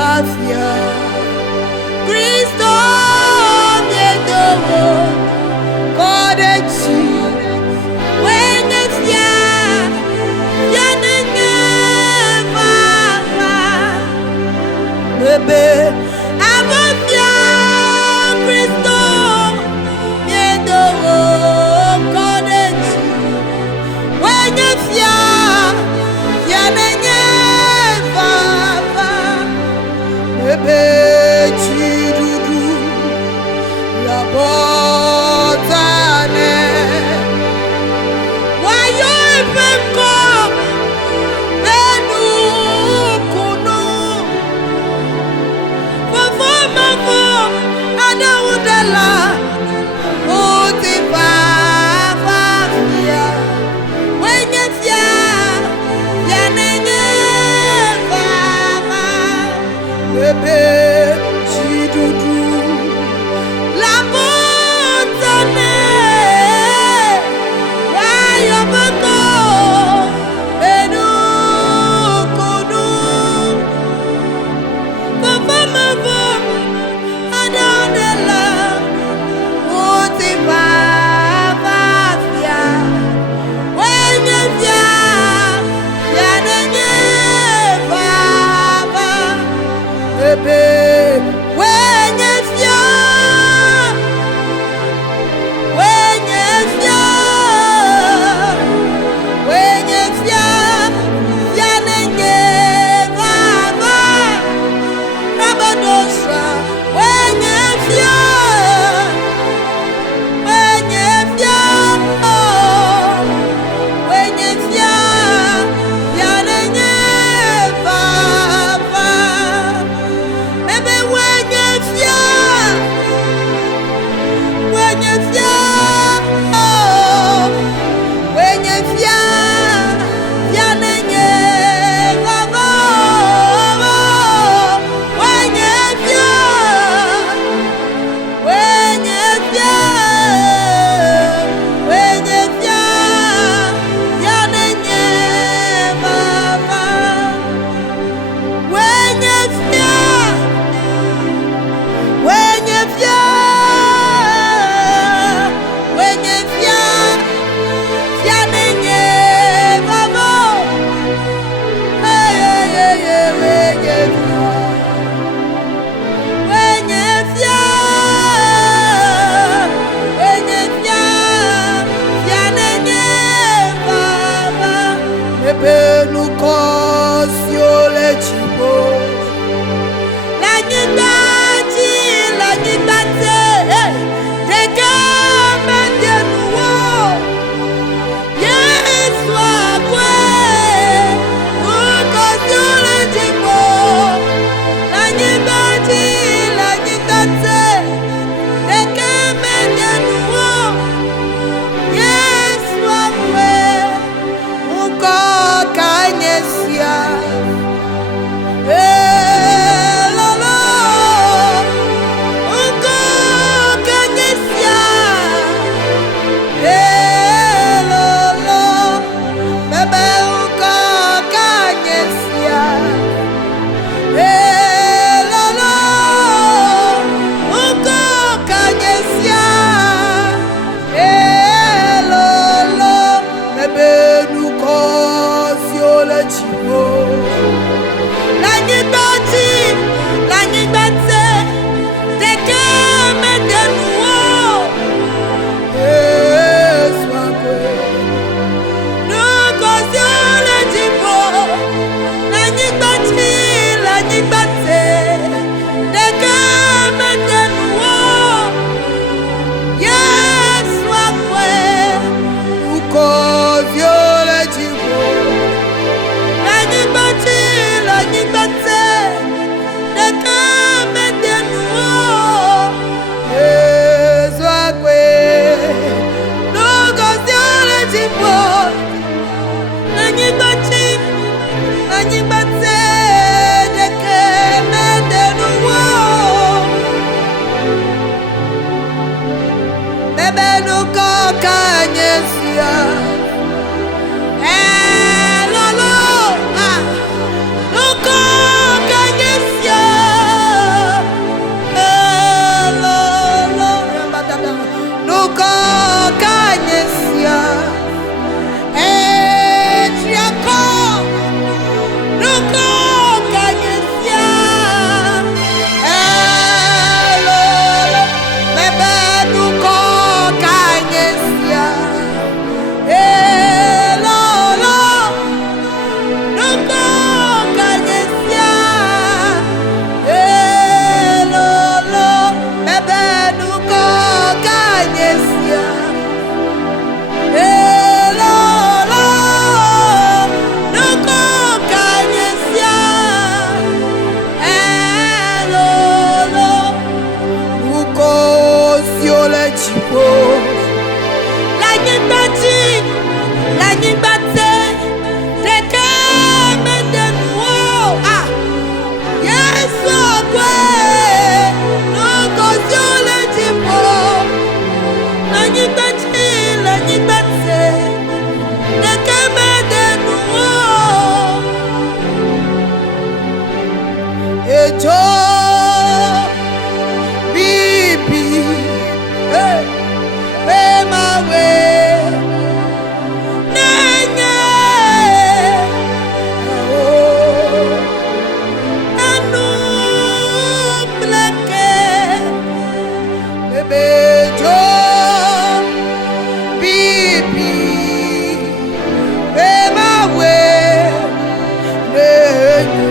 Bafia Cristo miedo Kodechi Wenefia Yanenge Baba Bebe Abafia Cristo miedo Kodechi Wenefia Yanenge Baba Bebe Chidudu Labotane Wayo Efemko Benu Kunu Fofo Mafo Adawudala Utifa Fafia Wenyefia Yanenye Baba Bebe Chidudu Labotane Wayo Bako Benu Kunu Fofo Mafo Adawudala Utifa Fafia Wenyefia Yanenye Baba Bebe Wenyefia Wenyefia Wenyefia Yanenye Baba Rabadosha Wenyefia Wenyefia Wenyefia Yanenye Baba chipo. Lanyibati, lanyibate, teke medenuo. Ah, yes, okwe, no koziole chipo. Lanyibati, lanyibate, teke medenuo. Ejo bibi, hey, hey my way, nanya, oh, anu blake, bebe jo bibi, hey my way, nanya.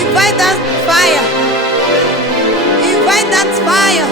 Invite that fire. Invite that fire.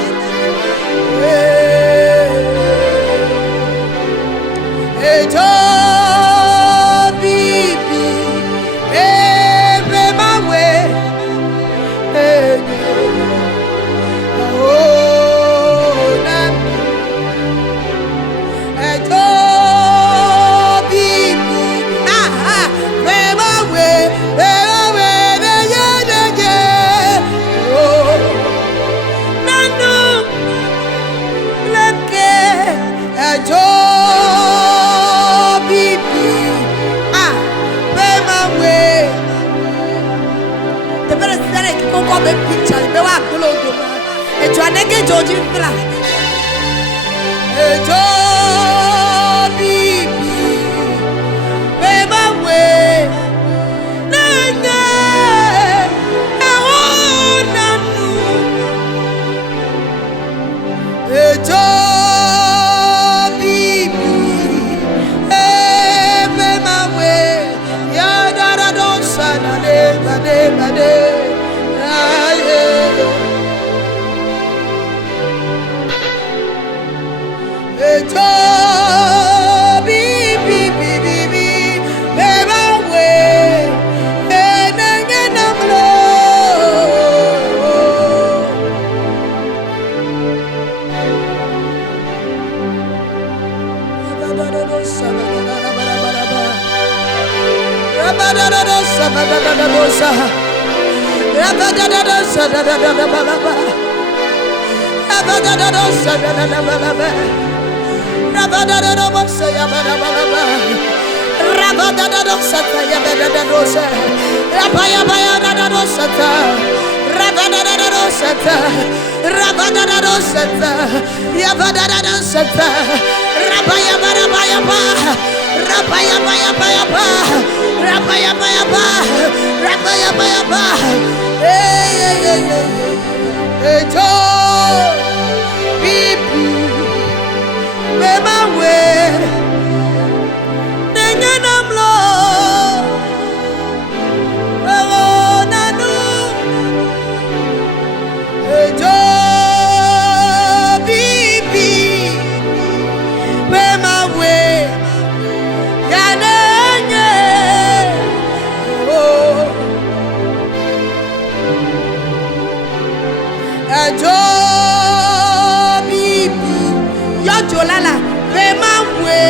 Jolala, Remamwe,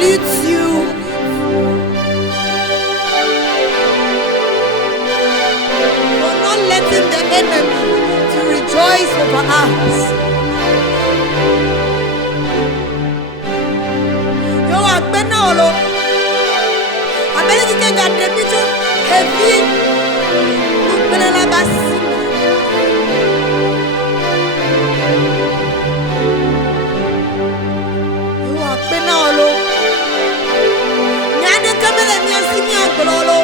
salute you. For not letting the enemy to rejoice over us. Yo, I've been all over. I bet you can get the picture heavy. You are penalo. Nyade kamele nyasimi agbolo.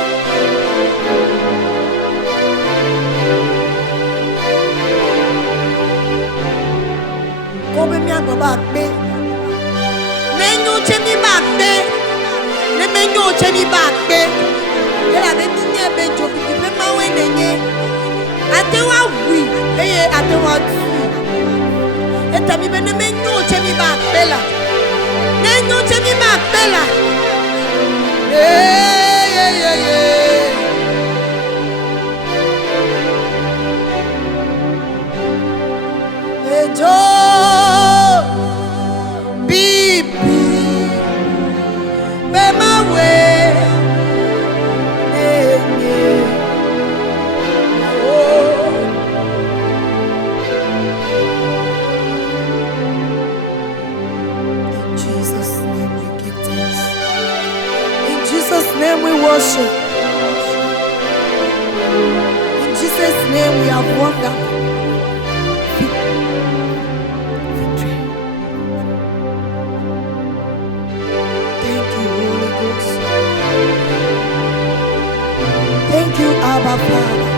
Kobe mi agbaba pe. Menyo chemi ba pe. Ne menyo chemi ba pe. Ela be ni ebe jobi pe ma we nenye. Atewa wi, eye atewa tu. Etami be ne menyo chemi ba pela. Menyo chemi ba pela. Ejo bibi be ma we. Name we worship. In Jesus' name we have won that victory. Thank you, Holy Ghost. Thank you, Abba Father.